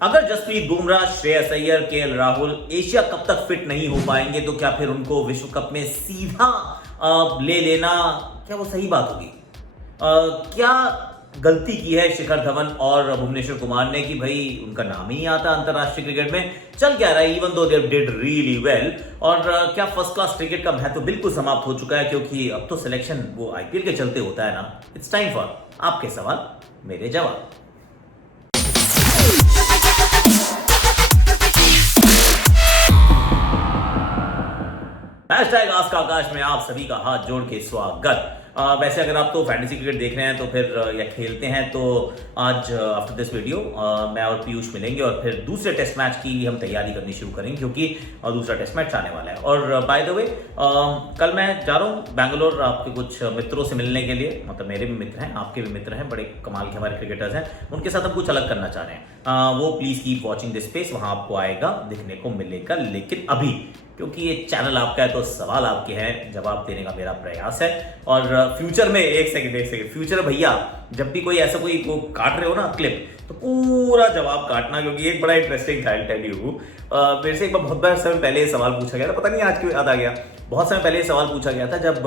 अगर Jasprit Bumrah, Shreyas Iyer, KL Rahul Asia cup तक fit नहीं हो पाएंगे तो क्या फिर उनको विश्व कप में सीधा ले लेना क्या वो सही बात होगी? क्या गलती की है शिखर धवन और भुवनेश्वर कुमार ने कि भाई उनका नाम ही आता अंतरराष्ट्रीय क्रिकेट में? चल क्या रहा है even though they did really well. और क्या फर्स्ट क्लास क्रिकेट का महत्व बिल्कुल समाप्त हो चुका है क्योंकि अब तो सिलेक्शन वो आईपीएल के चलते होता है ना। इट्स टाइम फॉर आपके सवाल मेरे जवाब। हैशटैग आस्क आकाश में आप सभी का हाथ जोड़ के स्वागत। वैसे अगर आप तो फैंटेसी क्रिकेट देख रहे हैं तो फिर या खेलते हैं तो आज आफ्टर दिस वीडियो मैं और पीयूष मिलेंगे और फिर दूसरे टेस्ट मैच की हम तैयारी करनी शुरू करेंगे क्योंकि दूसरा टेस्ट मैच आने वाला है। और बाय द वे कल मैं जा रहा हूँ बैंगलोर आपके कुछ मित्रों से मिलने के लिए। मतलब मेरे भी मित्र हैं, आपके भी मित्र हैं, बड़े कमाल के हमारे क्रिकेटर्स हैं, उनके साथ हम कुछ अलग करना चाह रहे हैं। वो please keep watching this space, वहां आपको आएगा, दिखने को मिलेगा। लेकिन अभी क्योंकि ये चैनल आपका है तो सवाल आपके हैं, जवाब देने का मेरा प्रयास है। और फ्यूचर में एक सेकंड फ्यूचर भैया जब भी कोई ऐसा कोई वो काट रहे हो ना क्लिप तो पूरा जवाब काटना क्योंकि एक बड़ा इंटरेस्टिंग था। टेल यू मेरे से एक बार बहुत बार समय पहले सवाल पूछा गया था, पता नहीं आज क्यों याद आ गया। बहुत समय पहले सवाल पूछा गया था जब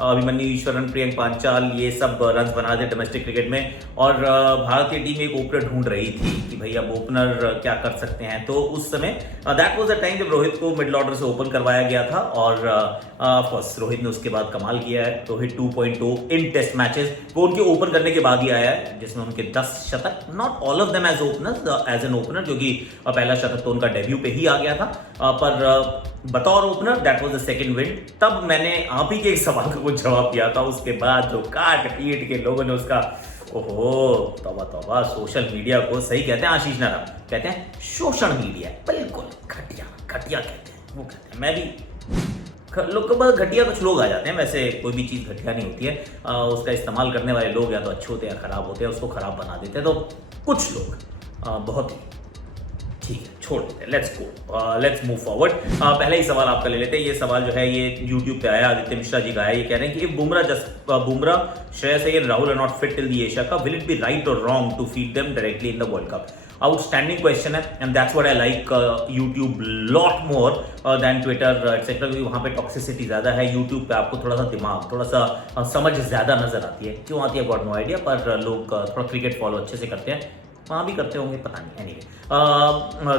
अभिमन्यु ईश्वरन, प्रियंक पांचाल ये सब रन बना दे डोमेस्टिक क्रिकेट में और भारतीय टीम एक ओपनर ढूंढ रही थी कि भाई अब ओपनर क्या कर सकते हैं। तो उस समय दैट वाज द टाइम जब रोहित को मिडिल ऑर्डर से ओपन करवाया गया था और ऑफ कोर्स रोहित ने उसके बाद कमाल किया है। रोहित 2.0 इन टेस्ट मैचेस वो उनके ओपन करने के बाद ही आया है जिसमें उनके 10 शतक, not all of them as opener, as an opener क्योंकि पहला शतक तो उनका डेब्यू पे ही आ गया था, पर बतौर opener that was the second win. तब मैंने आप ही के एक सवाल का कुछ जवाब दिया था, उसके बाद जो काट पीट के लोगों ने उसका ओहो तौबा तौबा, सोशल मीडिया को सही कहते हैं आशीष नारायण, कहते हैं शोषण मीडिया, बिल्कुल घटिया घटिया कहते हैं वो, कहते हैं। मैं भी लोग घटिया कुछ लोग आ जाते हैं, वैसे कोई भी चीज़ घटिया नहीं होती है, उसका इस्तेमाल करने वाले लोग या तो अच्छे होते हैं या खराब होते हैं, उसको खराब बना देते हैं। तो कुछ लोग बहुत ही ठीक है, छोड़ देते हैं। Let's move forward. पहले ही सवाल आपका ले लेते हैं। ये सवाल जो है ये यूट्यूब पे आया, आदित्य मिश्रा जी का है। ये कह रहे हैं कि Bumrah, Shreyas Iyer, Rahul are not fit till the Asia cup, will it be right और wrong to feed them directly in the world cup? Outstanding question है and that's what I like YouTube lot more than Twitter etcetera, क्योंकि वहाँ पे toxicity ज़्यादा है। YouTube पे आपको थोड़ा सा दिमाग, थोड़ा सा समझ ज़्यादा नजर आती है। क्यों आती है गॉट नो आइडिया, पर लोग थोड़ा क्रिकेट फॉलो अच्छे से करते हैं, वहाँ भी करते होंगे, पता नहीं। एनीवे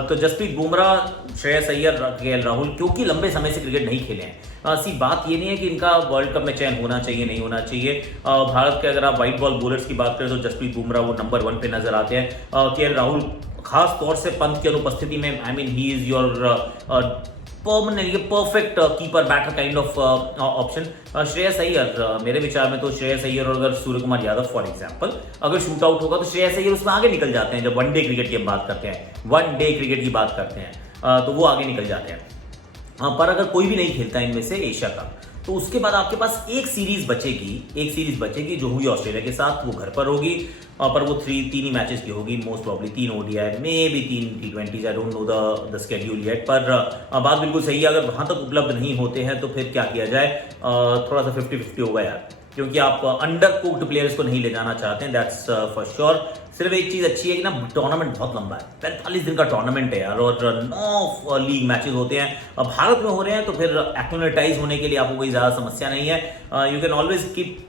तो जसप्रीत बुमराह, श्रेयस अय्यर, केएल राहुल क्योंकि लंबे समय से क्रिकेट नहीं खेले हैं। सी बात ये नहीं है कि इनका वर्ल्ड कप में चयन होना चाहिए नहीं होना चाहिए। भारत के अगर आप वाइट बॉल बॉलर्स की बात करें तो जसप्रीत बुमराह वो नंबर 1 पे नजर आते हैं। केएल राहुल खास तौर से पंत की अनुपस्थिति में, I mean he is your permanent perfect keeper batter kind of option. Shreyas Iyer मेरे विचार में तो श्रेयस अय्यर और अगर सूर्य कुमार यादव फॉर एग्जांपल अगर शूट आउट होगा तो श्रेयस अय्यर उसमें आगे निकल जाते हैं। जब वनडे क्रिकेट की हम बात करते हैं, वनडे क्रिकेट की बात करते हैं तो वो आगे निकल जाते हैं। पर अगर कोई भी नहीं खेलता इनमें से एशिया का तो उसके बाद आपके पास एक सीरीज बचेगी जो हुई ऑस्ट्रेलिया के साथ, वो घर पर होगी पर वो तीन ही मैचेस की होगी most probably, 3 ODI, may be 3 T20, I don't know the schedule yet. पर बात बिल्कुल सही है, अगर वहां तक उपलब्ध नहीं होते हैं तो फिर क्या किया जाए, थोड़ा सा 50-50 होगा यार, क्योंकि आप अंडर कुक्ड प्लेयर्स को नहीं ले जाना चाहते हैं, दैट्स फॉर श्योर। सिर्फ एक चीज अच्छी है कि ना टूर्नामेंट बहुत लंबा है, 45 दिन का टूर्नामेंट है यार, और 9 लीग मैचेस होते हैं। अब भारत में हो रहे हैं तो फिर एक्लिमेटाइज होने के लिए आपको कोई ज्यादा समस्या नहीं है। You can always keep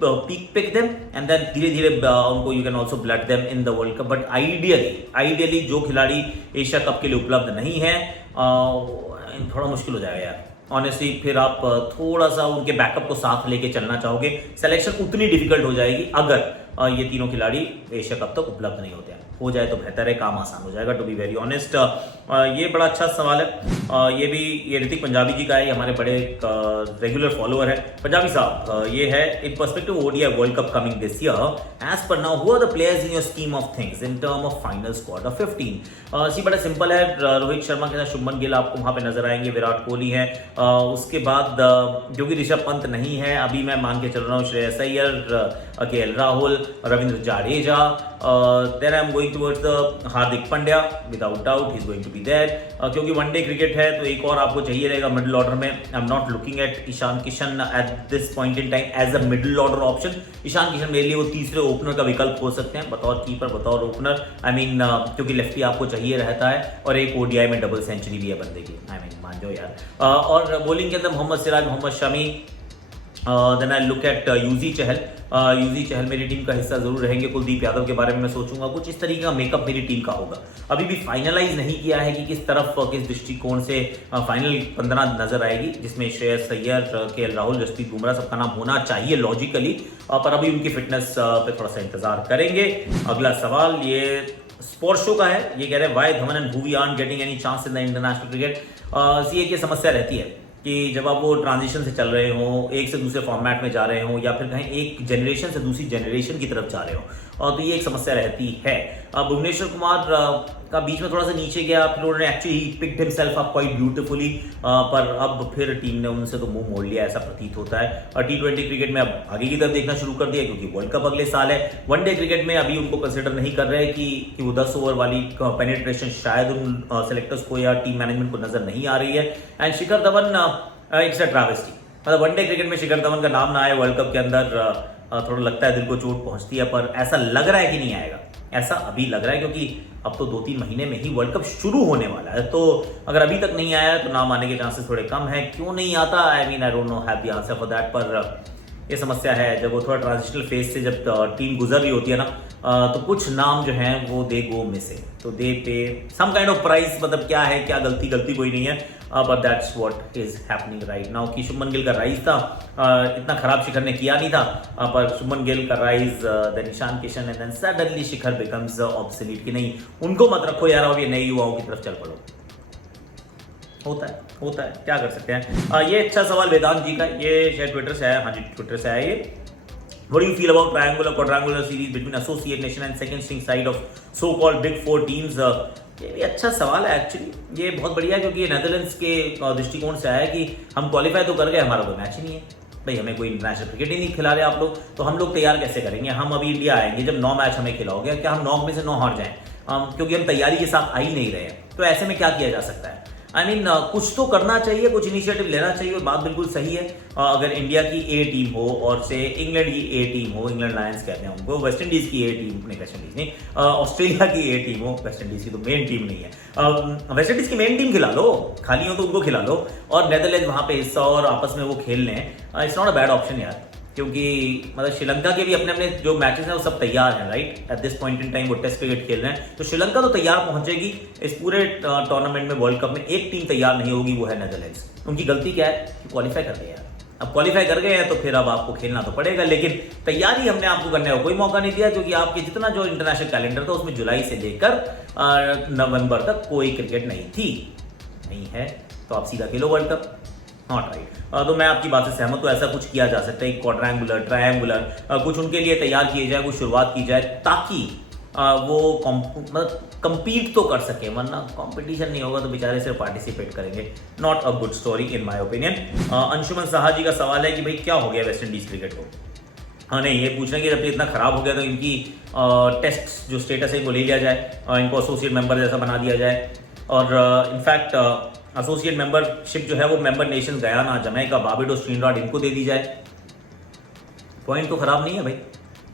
pick them and then धीरे धीरे उनको you can also blood them in the world cup. But ideally जो खिलाड़ी एशिया कप के लिए उपलब्ध नहीं है थोड़ा मुश्किल हो जाएगा यार ऑनेस्टली। फिर आप थोड़ा सा उनके बैकअप को साथ लेके चलना चाहोगे, सिलेक्शन उतनी डिफिकल्ट हो जाएगी अगर ये तीनों खिलाड़ी एशिया कप तक उपलब्ध नहीं होते हैं। हो जाए तो बेहतर है, काम आसान हो जाएगा टू बी वेरी ऑनेस्ट। ये बड़ा अच्छा सवाल है। ये ऋतिक पंजाबी जी का है, ये हमारे बड़े रेगुलर फॉलोअर है। पंजाबी साहब ये है, in perspective ODI world cup coming this year as per now, who are the players in your scheme of things in term of final squad of 15? See बड़ा सिंपल है, रोहित शर्मा के साथ शुभमन गिल आपको वहां पे नजर आएंगे, विराट कोहली है, उसके बाद जो कि ऋषभ पंत नहीं है अभी, मैं मान के चल रहा हूँ Shreyas Iyer, KL Rahul, Ravindra Jadeja, then I am going towards the Hardik Pandya, without doubt he is going to be there, क्योंकि वनडे क्रिकेट है तो एक और आपको चाहिए रहेगा मिडिल ऑर्डर में। I am not looking at Ishan Kishan at this point in time as a middle order option. Ishan Kishan मेरे लिए वो तीसरे ओपनर का विकल्प हो सकते हैं, बतौर कीपर, बतौर ओपनर। आई मीन क्योंकि लेफ्टी आपको चाहिए रहता है और एक ओडीआई में डबल सेंचुरी भी है बंदे की। आई मीन मान जाओ यार। और बॉलिंग के अंदर Mohammed Siraj, Mohammed Shami, then I look at Yuzi Chahal. Yuzi Chahal मेरी टीम का हिस्सा जरूर रहेंगे। कुलदीप यादव के बारे में मैं सोचूंगा, कुछ इस तरीके का मेकअप मेरी टीम का होगा। अभी भी फाइनलाइज नहीं किया है कि किस तरफ, किस दृष्टिकोण से फाइनल 15 नजर आएगी, जिसमें श्रेयस अय्यर, केएल राहुल, जसप्रीत बुमराह सबका नाम होना चाहिए लॉजिकली, पर अभी उनकी फिटनेस पे थोड़ा सा इंतजार करेंगे। अगला सवाल ये स्पोर्ट शो का है। ये कह रहे हैं why Dhawan and Bhuvi aren't getting any chance in the international cricket. CA की समस्या रहती है कि जब आप वो ट्रांजिशन से चल रहे हो, एक से दूसरे फॉर्मेट में जा रहे हो, या फिर कहीं एक जनरेशन से दूसरी जनरेशन की तरफ जा रहे हो, और तो ये एक समस्या रहती है। भुवनेश्वर कुमार का बीच में थोड़ा सा नीचे गया, फिर उन्होंने actually picked himself up quite beautifully, पर अब फिर टीम ने उनसे तो मुंह मोड़ लिया, ऐसा प्रतीत होता है। और T20 क्रिकेट में अब आगे की तरफ देखना शुरू कर दिया, क्योंकि वर्ल्ड कप अगले साल है। वनडे क्रिकेट में अभी उनको कंसिडर नहीं कर रहे कि वो 10 ओवर वाली पेनिट्रेशन शायद उन सेलेक्टर्स को या टीम मैनेजमेंट को नजर नहीं आ रही है। And Shikhar Dhawan, it's a travesty. मतलब वनडे क्रिकेट में शिखर धवन का नाम ना आए वर्ल्ड कप के अंदर, थोड़ा लगता है दिल को चोट पहुंचती है, पर ऐसा लग रहा है कि नहीं आएगा। ऐसा अभी लग रहा है, क्योंकि अब तो 2-3 महीने में ही वर्ल्ड कप शुरू होने वाला है, तो अगर अभी तक नहीं आया तो नाम आने के चांसेस थोड़े कम है। क्यों नहीं आता, I mean I don't know have the answer for that, पर ये समस्या है। जब वो थोड़ा ट्रांजिशनल फेज से जब टीम गुजर रही होती है ना, तो कुछ नाम जो हैं वो दे गो मिसिंग, तो दे पे सम काइंड ऑफ प्राइस। मतलब क्या है, क्या गलती कोई नहीं है, but that's what is happening right now. कि शुभमन गिल का राइज था, इतना खराब शिखर ने किया नहीं था, पर शुभमन गिल का rise, then Ishan Kishan, and then suddenly Shikhar becomes obsolete. कि नहीं, उनको मत रखो यार, अब ये नए युवाओं की तरफ चल पड़ो। होता है, क्या कर सकते हैं। ये अच्छा सवाल वेदांत जी का, ये शायद ट्विटर से आया। हाँ जी, ट्विटर से आया ये। What do you feel about triangular quadrangular series between associate nation and second string side of so-called big four teams? ये भी अच्छा सवाल है एक्चुअली। ये बहुत बढ़िया है, क्योंकि ये नेदरलैंड्स के दृष्टिकोण से आया है कि हम क्वालिफाई तो कर गए, हमारा कोई मैच ही नहीं है भाई, हमें कोई इंटरनेशनल क्रिकेट ही नहीं खिला रहे आप लोग, तो हम लोग तैयार कैसे करेंगे। हम अभी इंडिया आएंगे जब 9 मैच हमें खिलाओगे, क्या हम 9 में से 9 हार जाएं, क्योंकि हम तैयारी के साथ आ ही नहीं रहे हैं। तो ऐसे में क्या किया जा सकता है। आई मीन कुछ तो करना चाहिए, कुछ इनिशिएटिव लेना चाहिए। बात बिल्कुल सही है। अगर इंडिया की ए टीम हो और से इंग्लैंड की ए टीम हो, इंग्लैंड लायंस कहते हैं उनको, वेस्ट इंडीज की ए टीम नहीं, वेस्ट इंडीज नहीं, ऑस्ट्रेलिया की ए टीम हो, वेस्ट इंडीज की तो मेन टीम नहीं है, वेस्ट इंडीज की मेन टीम खिला लो, खाली हो तो उनको खिला लो, और नेदरलैंड वहां पे हिस्सा और आपस में वो खेल लें। It's not a bad option यार, क्योंकि मतलब श्रीलंका के भी अपने अपने जो मैचेस हैं वो सब तैयार हैं right. Eight this point in time वो टेस्ट क्रिकेट खेल रहे हैं, तो श्रीलंका तो तैयार पहुंचेगी। इस पूरे टूर्नामेंट में, वर्ल्ड कप में एक टीम तैयार नहीं होगी, वो है नेदरलैंड्स। उनकी गलती क्या है कि क्वालिफाई कर गए यार। अब क्वालिफाई कर गए हैं तो फिर अब आपको खेलना तो पड़ेगा, लेकिन तैयारी हमने आपको करने का कोई मौका नहीं दिया, क्योंकि आपके जितना जो इंटरनेशनल कैलेंडर था उसमें जुलाई से लेकर नवंबर तक कोई क्रिकेट नहीं है, तो आप सीधा खेलो वर्ल्ड कप। Not right. तो मैं आपकी बात से सहमत हूँ, ऐसा कुछ किया जा सकता है, क्वाड्रेंगुलर, ट्रायंगुलर, कुछ उनके लिए तैयार किए जाए, कुछ शुरुआत की जाए, ताकि वो मतलब कंपीट तो कर सके, वरना कंपटीशन नहीं होगा तो बेचारे सिर्फ पार्टिसिपेट करेंगे। Not a good story in my opinion. Anshuman Saha ji का सवाल है कि भाई क्या हो गया वेस्ट इंडीज क्रिकेट को। हाँ नहीं, ये पूछ रहे हैं कि जब इतना खराब हो गया तो इनकी टेस्ट जो स्टेटस है इनको ले लिया जाए, इनको एसोसिएट मेंबर जैसा बना दिया जाए, और इनफैक्ट एसोसिएट मेंबरशिप जो है वो member nation Guyana, Jamaica, Barbados, Trinidad इनको दे दी जाए। पॉइंट तो खराब नहीं है भाई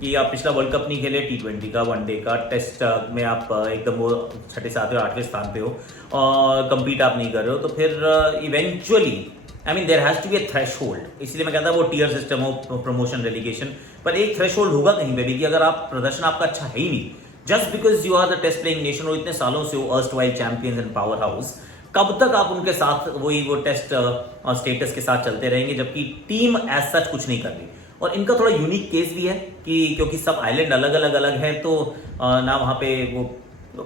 कि आप पिछला वर्ल्ड कप नहीं खेले, T20 का, वनडे का, टेस्ट में आप एकदम वो 6, 7 और 8वें स्थान पे हो और कंपीट आप नहीं कर रहे हो, तो फिर eventually I mean there has to be a threshold. इसलिए मैं कहता हूँ वो टीयर सिस्टम हो, प्रमोशन, रेलिगेशन, पर एक थ्रेशोल्ड होगा कहीं पे भी कि अगर आप प्रदर्शन आपका अच्छा है ही नहीं, just because you are the test playing nation और इतने सालों से हो erstwhile champions and power house, कब तक आप उनके साथ वही वो टेस्ट स्टेटस के साथ चलते रहेंगे, जबकि टीम एज सच कुछ नहीं कर रही। और इनका थोड़ा यूनिक केस भी है कि क्योंकि सब आइलैंड अलग अलग हैं, तो ना वहाँ पे वो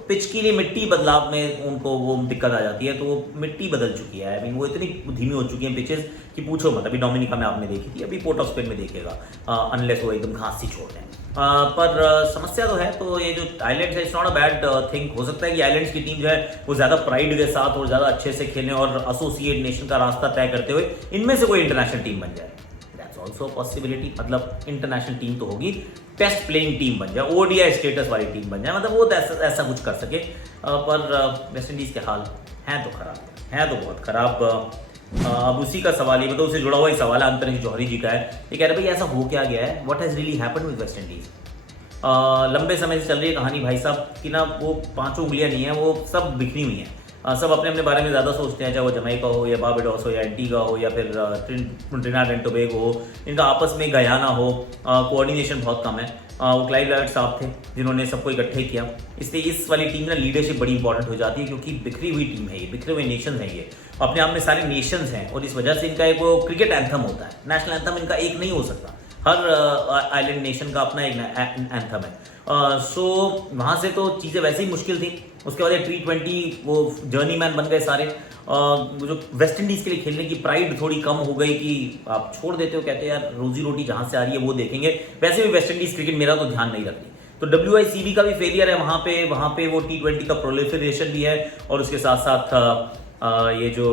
पिच के लिए मिट्टी बदलाव में उनको वो दिक्कत आ जाती है, तो वो मिट्टी बदल चुकी है। आई मीन वो इतनी धीमी हो चुकी है पिचेस कि पूछो मत। अभी डोमिनिका में आपने देखी थी, अभी पोर्ट ऑफ स्पेन में देखिएगा, अनलेस वो एकदम घास सी छोड़ दें। पर समस्या तो है। तो ये जो आइलैंड्स है, it's not a bad thing. हो सकता है कि आइलैंड्स की टीम जो है वो ज़्यादा प्राइड के साथ और ज़्यादा अच्छे से खेलें और एसोसिएट नेशन का रास्ता तय करते हुए इनमें से कोई इंटरनेशनल टीम बन जाए। That's also possibility. मतलब इंटरनेशनल टीम तो होगी, टेस्ट प्लेइंग टीम बन जाए, ओडीआई स्टेटस वाली टीम बन जाए, मतलब वो ऐसा कुछ कर सके। पर वेस्ट इंडीज़ के हाल हैं तो खराब, हैं तो बहुत खराब। अब उसी का सवाल ये, मतलब उससे जुड़ा हुआ ही सवाल है अंतरिक्ष जौहरी जी का है। ये कह रहे भाई ऐसा हो क्या गया है, what has really happened with West Indies. लंबे समय से चल रही है कहानी भाई साहब कि ना वो 5 उंगलियां नहीं है, वो सब बिखरी हुई हैं। सब अपने अपने बारे में ज़्यादा सोचते हैं, चाहे वो जमैका हो या बारबाडोस हो या एंटीगा हो या फिर ट्रिनिडाद एंड टोबैगो हो, इनका आपस में गयाना हो, कोऑर्डिनेशन बहुत कम है। वो क्लाइव लॉयड साहब थे जिन्होंने सबको इकट्ठे किया, इसलिए इस वाली टीम ना लीडरशिप बड़ी इंपॉर्टेंट हो जाती है, क्योंकि बिखरी हुई टीम है ये, बिखरे हुए नेशंस हैं ये, अपने आप में सारे नेशंस हैं, और इस वजह से इनका एक वो क्रिकेट एंथम होता है, नेशनल एंथम इनका एक नहीं हो सकता, हर आइलैंड नेशन का अपना एक एंथम है। सो वहाँ से तो चीज़ें वैसे ही मुश्किल थी। उसके बाद T20 वो जर्नी मैन बन गए सारे। जो वेस्ट इंडीज़ के लिए खेलने की प्राइड थोड़ी कम हो गई कि आप छोड़ देते हो, कहते हैं यार रोजी रोटी जहाँ से आ रही है वो देखेंगे। वैसे भी वेस्ट इंडीज़ क्रिकेट मेरा तो ध्यान नहीं रखती, तो WICB का भी फेलियर है वहाँ पे वो T20 का प्रोलिफरेशन भी है, और उसके साथ साथ ये जो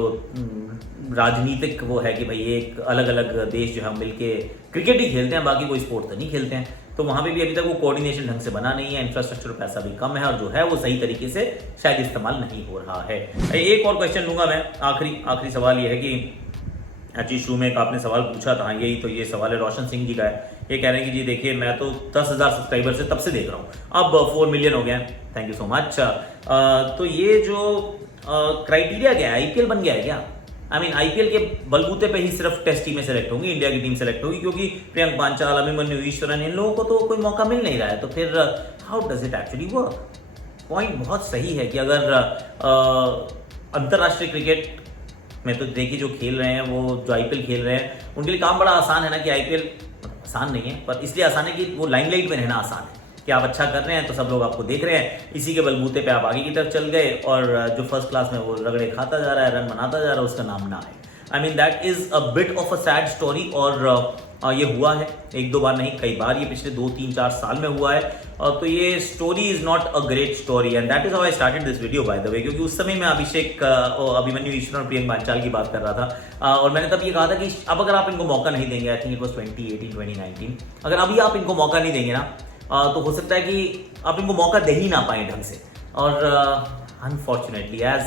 राजनीतिक वो है कि भाई एक अलग अलग देश जो है मिलके क्रिकेट ही खेलते हैं, बाकी कोई स्पोर्ट तो नहीं खेलते हैं, तो वहाँ पे भी अभी तक वो कोऑर्डिनेशन ढंग से बना नहीं है, इंफ्रास्ट्रक्चर पैसा भी कम है, और जो है वो सही तरीके से शायद इस्तेमाल नहीं हो रहा है। एक और क्वेश्चन लूँगा मैं, आखिरी सवाल ये है कि आशीष शू में एक आपने सवाल पूछा था, यही तो ये सवाल है रोशन सिंह जी का है। ये कह रहे हैं कि जी देखिए मैं तो 10,000 सब्सक्राइबर से तब से देख रहा हूँ, अब 4 मिलियन हो गए हैं, थैंक यू सो मच। तो ये जो क्राइटेरिया क्या है, IPL बन गया है क्या? IPL के बलबूते पे ही सिर्फ टेस्ट टीम में सेलेक्ट होंगी, इंडिया की टीम सेलेक्ट होगी, क्योंकि प्रियंक पांचाल, अभिमन्यु ईश्वरन, इन लोगों को तो कोई मौका मिल नहीं रहा है, तो फिर how does it actually work? Point बहुत सही है कि अगर अंतर्राष्ट्रीय क्रिकेट में तो देखिए जो खेल रहे हैं, वो जो IPL खेल रहे हैं, उनके लिए काम बड़ा आसान है ना, कि IPL आसान नहीं है, पर इसलिए आसान है कि वो लाइमलाइट में रहना आसान है, कि आप अच्छा कर रहे हैं तो सब लोग आपको देख रहे हैं, इसी के बलबूते पे आप आगे की तरफ चल गए, और जो फर्स्ट क्लास में वो रगड़े खाता जा रहा है, रन बनाता जा रहा है, उसका नाम ना है। That is a bit of a sad story, और ये हुआ है 1-2 बार नहीं, कई बार ये पिछले 2-3-4 साल में हुआ है, तो ये story is not a great story, and that is how I started this video by the way, क्योंकि उस समय मैं अभिमन्यु ईश्वरन और प्रियंक पांचाल की बात कर रहा था, और मैंने तब ये कहा था कि अब अगर आप इनको मौका नहीं देंगे, आई थिंक इट वाज 2018-2019, अगर अभी आप इनको मौका नहीं देंगे ना, तो हो सकता है कि आप इनको मौका दे ही ना पाए ढंग से, और unfortunately as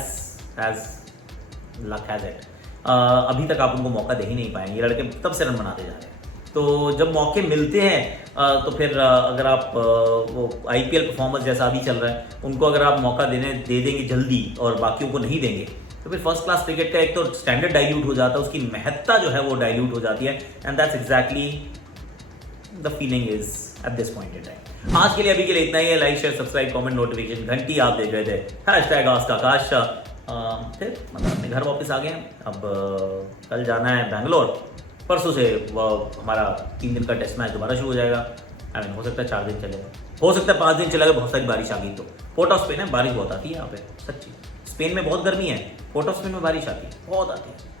luck has it, अभी तक आप उनको मौका दे ही नहीं पाएंगे। ये लड़के तब से रन बनाते जा रहे हैं, तो जब मौके मिलते हैं तो फिर अगर आप वो IPL परफॉर्मेंस जैसा अभी चल रहा है, उनको अगर आप मौका दे देंगे जल्दी और बाकियों को नहीं देंगे, तो फिर फर्स्ट क्लास क्रिकेट का एक तो स्टैंडर्ड डाइल्यूट हो जाता है, उसकी महत्ता जो है वो डाइल्यूट हो जाती है, and that's exactly the feeling is eight this point in time. आज के लिए अभी के लिए इतना ही है। Like, share, subscribe, comment, notification घंटी आप देख रहे थे, #आस्काकाश। फिर मतलब अपने घर वापस आ गए हैं, अब कल जाना है बैंगलोर, परसों से हमारा 3 दिन का टेस्ट मैच दोबारा शुरू हो जाएगा। हो सकता है 4 दिन चलेगा, हो सकता है 5 दिन चलेगा, बहुत सारी बारिश आ गई तो। पोर्ट ऑफ स्पेन है, बारिश बहुत आती है यहाँ पे, सच्ची। स्पेन में बहुत गर्मी है, पोर्ट ऑफ स्पेन में बारिश आती है, बहुत आती है।